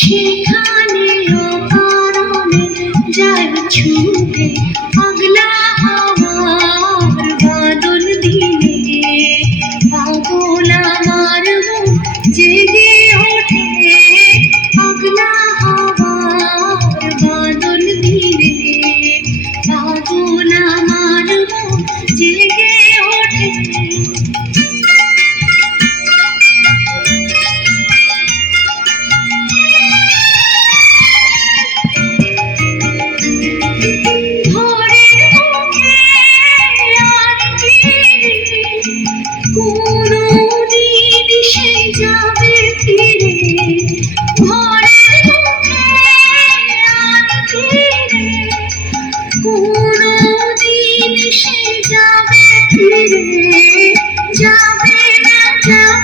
সেখানে অকারণে যাই ছুটে পাগলা হওয়ার বাদল দিনে, পাগল আমার মন জেগে ওঠে পাগলা হওয়ার বাদল দিনে, পাগল আমার মন জেগে ওঠে। যাবে না